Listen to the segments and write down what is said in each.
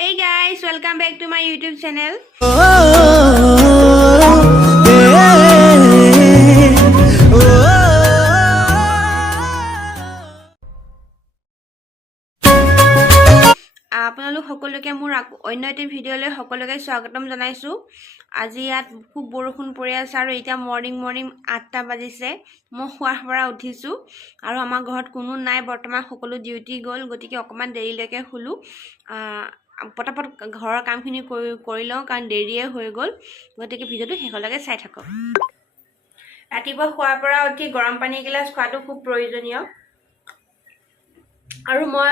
Hey guys, welcome back to my YouTube channel. আপোনালোক সকলোকে মোৰ অন্য এটা ভিডিঅ'লৈ সকলোকে স্বাগতম জনাইছো। আজি ইয়াত খুব বৰষুণ পৰি আছে আৰু এতিয়া মৰ্নিং 8টা বাজিছে। মই শুৱাৰ পৰা উঠিছো আৰু আমাৰ ঘৰত কোনো নাই বৰ্তমান, সকলো ডিউটি গ'ল, গতিকে অকমান দেৰিলৈকে শুলো। পটাপট ঘৰৰ কামখিনি কৰি লওঁ কাৰণ দেৰিয়ে হৈ গ'ল, গতিকে ভিডিঅ'টো শেষলৈকে চাই থাকক। ৰাতিপুৱা শুৱাৰ পৰা উঠি গৰম পানী এগিলাচ খোৱাটো খুব প্ৰয়োজনীয় আৰু মই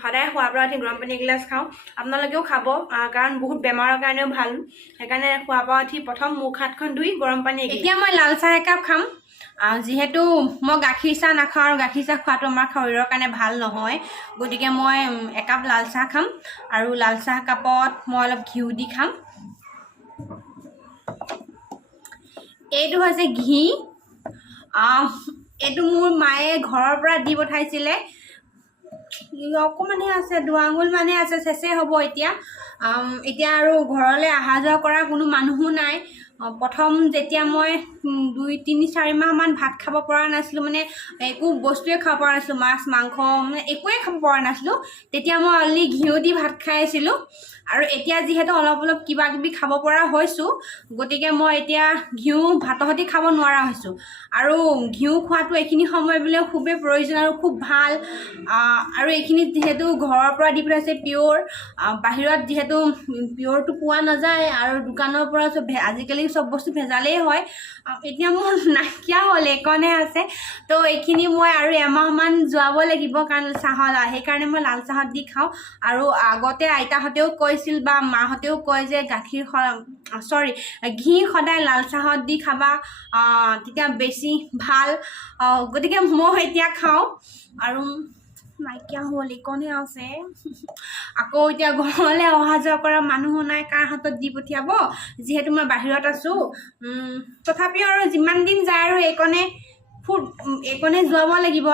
সদায় খোৱাৰ পৰা উঠি গৰম পানী এগিলাচ খাওঁ। আপোনালোকেও খাব কাৰণ বহুত বেমাৰৰ কাৰণেও ভাল। সেইকাৰণে খোৱাৰ পৰা উঠি প্ৰথম মুখ হাতখন ধুই গৰম পানী। এতিয়া মই লাল চাহ একাপ খাম, যিহেতু মই গাখীৰ চাহ নাখাওঁ আৰু গাখীৰ চাহ খোৱাটো আমাৰ শৰীৰৰ কাৰণে ভাল নহয়, গতিকে মই একাপ লাল চাহ খাম আৰু লাল চাহ কাপত মই অলপ ঘিউ দি খাম। এইটো হৈছে ঘি। এইটো মোৰ মায়ে ঘৰৰ পৰা দি পঠাইছিলে। অকমানে আছে, 2 আঙুল মানে আছে, চেচে হ'ব এতিয়া। আৰু ঘৰলৈ অহা যোৱা কৰা কোনো মানুহো নাই। প্ৰথম যেতিয়া মই 2-3-4 মাহ মান ভাত খাব পৰা নাছিলোঁ, মানে একো বস্তুৱে খাব পৰা নাছিলোঁ, মাছ মাংস মানে একোৱে খাব পৰা নাছিলোঁ, তেতিয়া মই অনলি ঘিউ দি ভাত খাই আছিলোঁ। আৰু এতিয়া যিহেতু অলপ কিবা কিবি খাব পৰা হৈছোঁ, গতিকে মই এতিয়া ঘিউ ভাতৰ সৈতে খাব নোৱাৰা হৈছোঁ। আৰু ঘিউ খোৱাটো এইখিনি সময় বোলে খুবেই প্ৰয়োজন আৰু খুব ভাল। আৰু এইখিনি যিহেতু ঘৰৰ পৰা দি পঠাইছে পিয়'ৰ, বাহিৰত যিহেতু পিয়'ৰটো পোৱা নাযায় আৰু দোকানৰ পৰা আজিকালি চব বস্তু ভেজালেই হয়। এতিয়া মোৰ নাইকিয়া হ'ল, এইকণে আছে, তো এইখিনি মই আৰু এমাহমান যোৱাব লাগিব কাৰণ চাহত, সেইকাৰণে মই লাল চাহত দি খাওঁ। আৰু আগতে আইতাহঁতেও কৈছিল বা মাহঁতেও কয় যে ঘি সদায় লাল চাহত দি খাবা, তেতিয়া বেছি ভাল। গতিকে মই এতিয়া খাওঁ আৰু নাইকিয়া হ'ল, এইকণে আছে। আকৌ এতিয়া ঘৰলৈ অহা যোৱা কৰা মানুহো নাই, কাৰ হাতত দি পঠিয়াব, যিহেতু মই বাহিৰত আছোঁ। তথাপিও আৰু যিমান দিন যায় আৰু এইকণে যোৱাব লাগিব।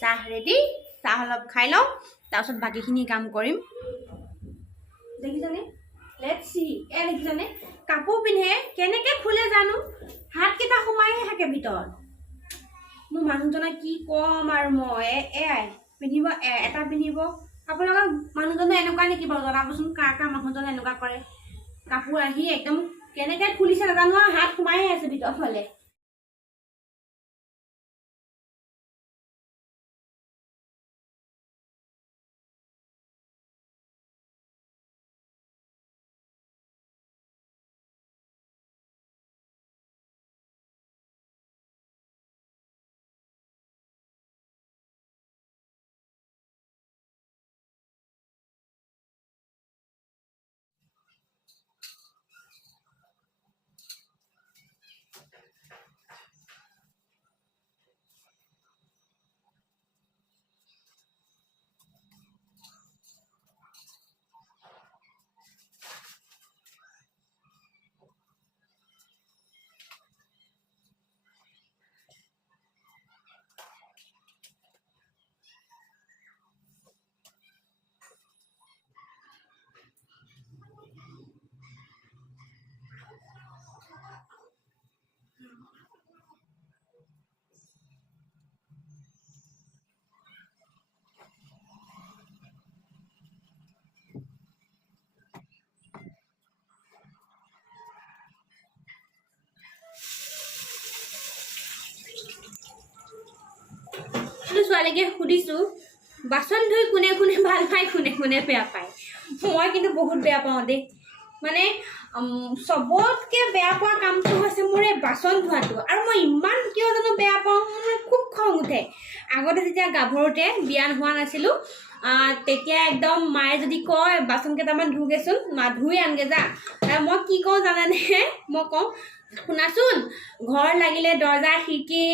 চাহ ৰেডি, চাহ অলপ খাই লওঁ, তাৰপিছত বাকীখিনি কাম কৰিম। দেখিছানে? Let's C. দেখিছানে কাপোৰ পিন্ধে কেনেকে খোলে জানো, হাতকেইটা সোমাইহে থাকে ভিতৰত। মোৰ মানুহজনক কি ক'ম আৰু মই এয়াই পিন্ধিব, এটা পিন্ধিব। আপোনালোকৰ মানুহজনে এনেকুৱা নেকি বাৰু? জনাবচোন কাৰ মানুহজনে এনেকুৱা কৰে। কাপোৰ আহি একদম কেনেকে খুলিছে নাজানো, হাত সোমাইহে আছে ভিতৰত হ'লে। ছোৱালীকে সুধিছো বাচন ধুই কোনে ভাল পায়, কোনে বেয়া পায়। মই কিন্তু বহুত বেয়া পাওঁ দেই, মানে চবতকে বেয়া পোৱা কামটো হৈছে মোৰ এই বাচন ধোৱাটো। আৰু মই ইমান কিয় জানো বেয়া পাওঁ, মোৰ খুব খং উঠে। আগতে যেতিয়া গাভৰুতে বিয়া হোৱা নাছিলোঁ, তেতিয়া একদম মায়ে যদি কয় বাচন কেইটামান ধুগেচোন, ধুই আনগে যা, মই কি কওঁ জানানে? মই কওঁ শুনাচোন, ঘৰ লাগিলে দৰ্জা খিৰিকী,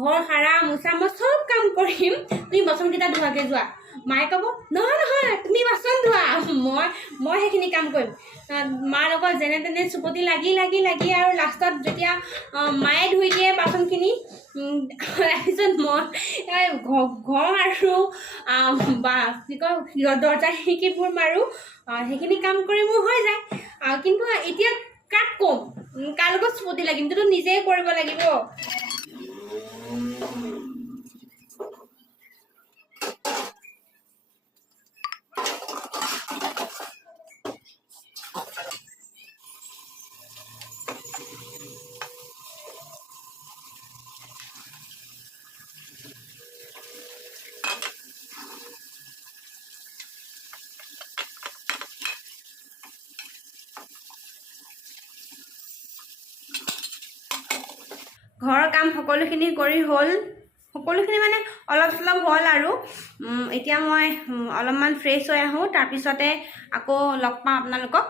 ঘৰ সাৰা মোচা মই চব কাম কৰিম, তুমি বাচনকেইটা ধোৱাকে যোৱা। মায়ে ক'ব নহয় নহয় তুমি বাচন ধোৱা, মই সেইখিনি কাম কৰিম। মাৰ লগত যেনে তেনে চুপতি লাগি আৰু লাষ্টত যেতিয়া মায়ে ধুই দিয়ে বাচনখিনি, তাৰপিছত মই ঘৰ আৰু বা কি কয় দৰ্জা খিৰিকীবোৰ মাৰোঁ, সেইখিনি কাম কৰি মোৰ হৈ যায়। কিন্তু এতিয়া কাক ক'ম, কাৰ লগত চুপতি লাগিম, কিন্তু নিজেই কৰিব লাগিব। ঘৰৰ কাম সকলোখিনি কৰি হ'ল, সকলোখিনি মানে অলপ চলপ হ'ল আৰু এতিয়া মই অলপমান ফ্ৰেছ হৈ আহোঁ, তাৰপিছতে আকৌ লগ পাম আপোনালোকক।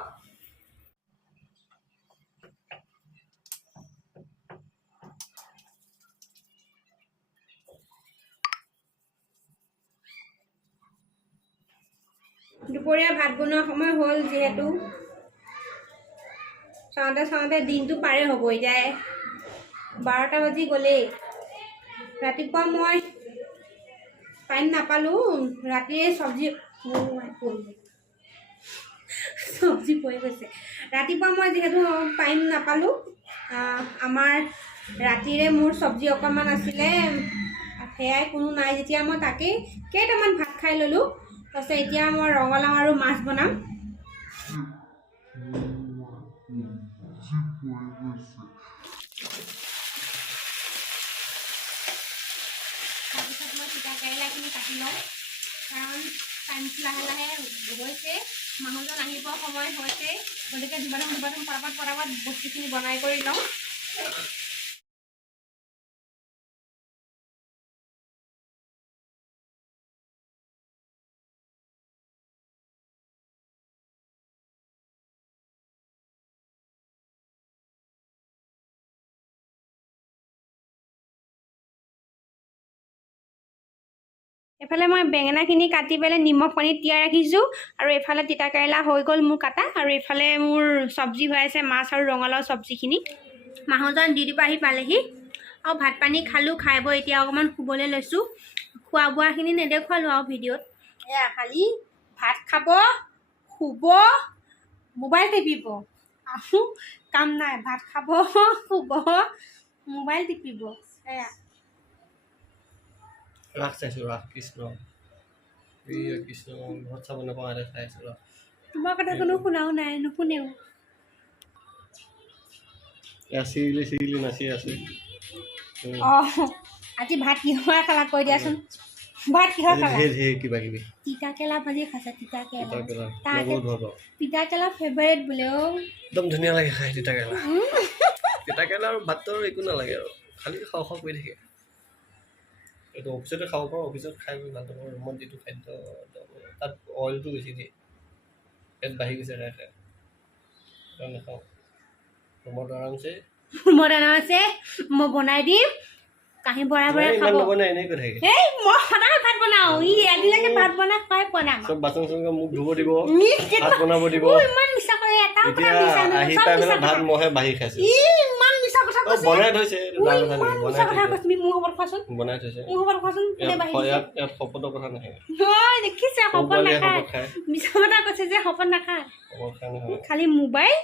দুপৰীয়া ভাত বনোৱা সময় হ'ল যিহেতু, চাওঁতে দিনটো পাৰে হ'ব। এতিয়া 12টা বাজি গ'লেই। ৰাতিপুৱা মই টাইম নাপালোঁ, ৰাতিয়ে চব্জি পৰি গৈছে। ৰাতিপুৱা মই যিহেতু টাইম নাপালোঁ, আমাৰ ৰাতিৰে মোৰ চব্জি অকণমান আছিলে, সেয়াই কোনো নাই যেতিয়া মই তাকেই কেইটামান ভাত খাই ল'লোঁ। তাৰপিছত এতিয়া মই ৰঙালাও আৰু মাছ বনাম। তাৰপিছত মই তিতা কেৰেলাখিনি কাটি লওঁ, কাৰণ টাইমটো লাহে লাহে হৈছে, মানুহজন আহিব সময় হৈছে, গতিকে দুবাৰমান পটাপট বস্তুখিনি বনাই কৰি লওঁ। এফালে মই বেঙেনাখিনি কাটি পেলাই নিমখ পানীত তিয়াই ৰাখিছোঁ, আৰু এফালে তিতা কেৰেলা হৈ গ'ল মোৰ কাটা, আৰু এইফালে মোৰ চব্জি হৈ আছে, মাছ আৰু ৰঙালাও চব্জিখিনি। মানুহজন ডিউটিৰ পৰা আহি পালেহি, আৰু ভাত পানী খালোঁ, খাই বৈ এতিয়া অকণমান শুবলৈ লৈছোঁ। খোৱা বোৱাখিনি নেদেখুৱালোঁ আৰু ভিডিঅ'ত, এয়া খালি ভাত খাব, শুব, মোবাইল টিপিব, আৰু কাম নাই। ভাত খাব, শুব, মোবাইল টিপিব, এয়া। ৰাস চাইছোঁ, ৰাস কৃষ্ণ ঘৰত চাব নাপাওঁ, চাইছোঁ ৰাস। তোমাৰ কথা কোনো শুনাও নাই, নুশুনেও। চিৰিলি নাচি আছে। আজি ভাত কিহৰ খালা কৈ দিয়াচোন। ভাত কিহৰ খালা? ধেৰ কিবা কিবি। তিতা কেৰেলা ভাজি খাইছে, তিতা কেৰেলা ফেভাৰেট বোলে। একদম ধুনীয়া লাগে খাই তিতা কেৰেলা। তিতা কেৰেলা আৰু ভাতটো আৰু একো নালাগে আৰু, খালি খাওঁ কৰি থাকে। এইটো অফিচতে খাব পাৰোঁ, অফিচত খাই ভাল পাওঁ। ৰুমত যিটো খাদ্য, তাত অইলটো বেছি দিয়ে, পেট বাঢ়ি গৈছে খাই নাখাওঁ। ৰুমত আৰামছে মই বনাই দিম, কাঁহী ভৰাই খাব। এনেই কৈ থাকে। মই সদায় ভাত বনাওঁ, আজিলৈকে ভাত বনাই খুৱাই পোৱা নাই। চব বাচন চাচন মোক ধুব দিব, ভাত বনাব দিব। ইমান মিছা কৰে, এটা আহি পাই ভাত মইহে বাঢ়ি খাইছোঁ। ইমান মিছা কথা কৈছে। বনাই থৈছে, বনাই থৈছে। ইয়াত শপতৰ কথা নাহে। দেখিছে, শপত নাখায়, মিছা কথা কৈছে যে শপত নাখায়, খালি মোবাইল